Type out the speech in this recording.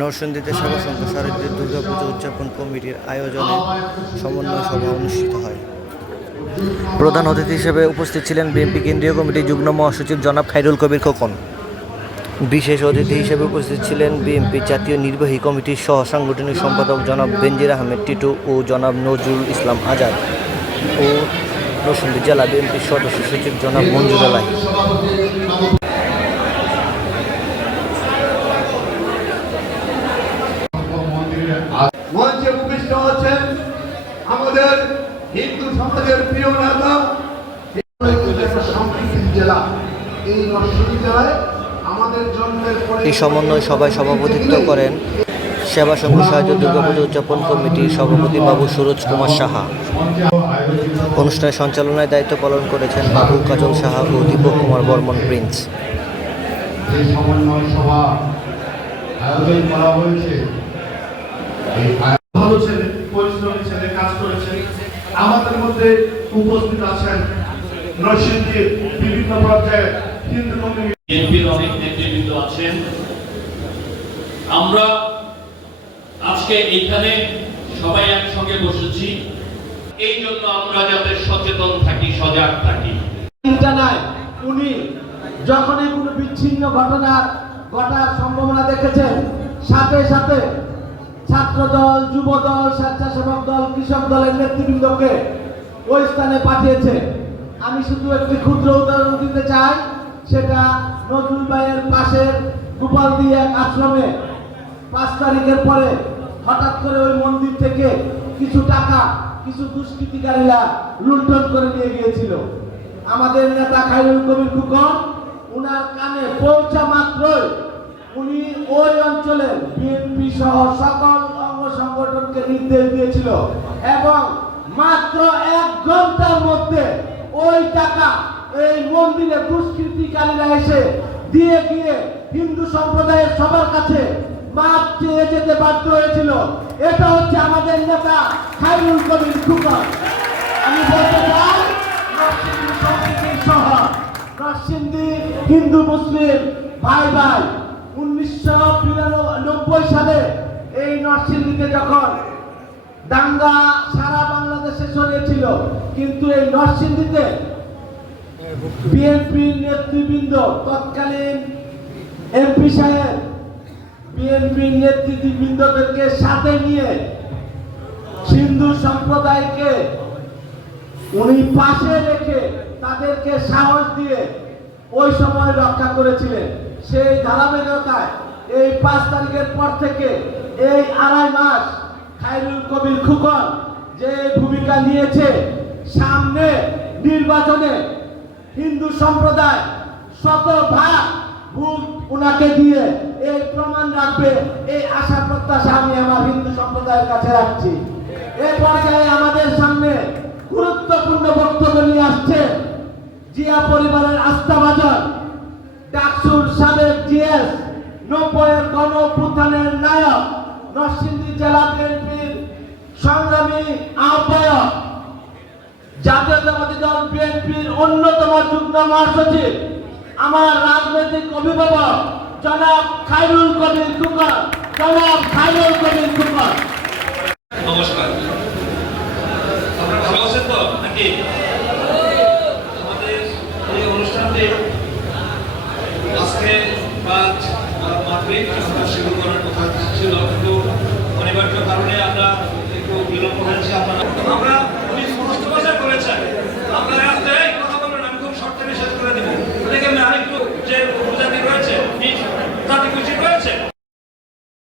নরসিংদীতে সেবা সংঘ শারদীয় দুর্গাপুজো উদযাপন কমিটির আয়োজনে সমন্বয় সভা অনুষ্ঠিত হয়। প্রধান অতিথি হিসেবে উপস্থিত ছিলেন বিএনপি কেন্দ্রীয় কমিটির যুগ্ম মহাসচিব জনাব খাইরুল কবির খোকন। বিশেষ অতিথি হিসেবে উপস্থিত ছিলেন বিএনপি জাতীয় নির্বাহী কমিটির সহ সাংগঠনিক সম্পাদক জনাব বেনজির আহমেদ টিটু ও জনাব নজরুল ইসলাম আজাদ ও নরসিংদী জেলা বিএনপির সদস্য সচিব জনাব মঞ্জুর আলাহি। আছেন আমাদের হিন্দু সমাজের প্রিয় নেতা সম্প্রীতির জেলা এই নরসিংদী জেলায় আমাদের জন্মের পরে এই সমন্বয় সভায় সভাপতিত্ব করেন সেবা সংঘ সাহায্য দুর্গাপুজো উদযাপন কমিটির সভাপতি বাবু সুরজ কুমার সাহা। অনুষ্ঠানে সঞ্চালনায় দায়িত্ব পালন করেছেন বাবু কাজল সাহা ও দীপক কুমার বর্মন প্রিন্স। যে সমন্বয় সভা আয়োজন করা হয়েছে। কাজ করেছেন। আমাদের মধ্যে উপস্থিত আছেন নরসিংদীর বিভিন্ন পর্যায়ে হিন্দু অনেক নেতৃবৃন্দ আছেন। আমরা আজকে এইখানে সবাই একসঙ্গে বসেছি। এই জন্য আমরা যাতে সচেতন থাকি সজাগ থাকি। জানায় উনি যখনই কোনো বিচ্ছিন্ন ঘটনা ঘটার সম্ভাবনা দেখেছেন সাথে সাথে ছাত্র দল যুব দল স্বেচ্ছাসেবক দল, কৃষক দলের নেতৃবৃন্দকে ওই স্থানে পাঠিয়েছে। আমি শুধু একটি ক্ষুদ্র উদাহরণ দিতে চাই, সেটা নজরুল ভাইয়ের পাশের গোপাল দিয়ে এক আশ্রমে পাঁচ তারিখের পরে হঠাৎ করে ওই মন্দির থেকে কিছু টাকা, কিছু দুষ্কৃতিকারীরা লুণ্ঠন করে নিয়ে গিয়েছিল। আমাদের নেতা খাইরুল কবির ফুকন উনার কানে পৌঁছা মাত্রই উনি ওই অঞ্চলে বিএনপি সহ সকল অঙ্গ সংগঠনকে নির্দেশ দিয়েছিল এবং মাত্র এক ঘণ্টার মধ্যে ওই টাকা, এই মন্দিরে দুষ্কৃতিকারীরা এসে দিয়ে গিয়ে হিন্দু সম্প্রদায়ের সবার কাছে মাপ চেয়ে যেতে বাধ্য হয়েছিল। এটা হচ্ছে আমাদের নেতা খাইরুল কবির ফুকন আমি বলতে চাই নরসিংদী হিন্দু মুসলিম ভাই ভাই উনিশশো বিরানব্বই সালে এই নরসিংদীতে যখন দাঙ্গা সারা বাংলাদেশে ছড়িয়েছিল, কিন্তু এই নরসিংদীতে বিএনপির নেতৃবৃন্দ তৎকালীন এমপি সাহেব বিএনপির নেতৃবৃন্দদেরকে সাথে নিয়ে সিন্ধু সম্প্রদায়কে উনি পাশে রেখে তাদেরকে সাহস দিয়ে ওই সময় রক্ষা করেছিলেন। সেই ধারাবাহিকতায় এই পাঁচ তারিখের পর থেকে এই আড়াই মাস খাইরুল কবির খুকন যে ভূমিকা নিয়েছে, সামনে নির্বাচনে হিন্দু সম্প্রদায় শত ভাগ ভোট উনাকে দিয়ে এই প্রমাণ রাখবে, এই আশা প্রত্যাশা আমি আমার হিন্দু সম্প্রদায়ের কাছে রাখছি। এই পর্যায়ে আমাদের সামনে গুরুত্বপূর্ণ বক্তব্য নিয়ে আসছে জিয়া পরিবারের আস্থাভাজন নব্বইয়ের গণ অভ্যুত্থানের নায়ক নরসিংদী জেলা বিএনপির সংগ্রামী আহ্বায়ক, জাতীয়তাবাদী দল বিএনপির অন্যতম যুগ্ম মহাসচিব, আমার রাজনৈতিক অভিভাবক জনাব খাইরুল কবির কুকর। জনাব খাইরুল কবির কুকর। নমস্কার। আপনারা ভালো আছেন তো? নাকি? আমরা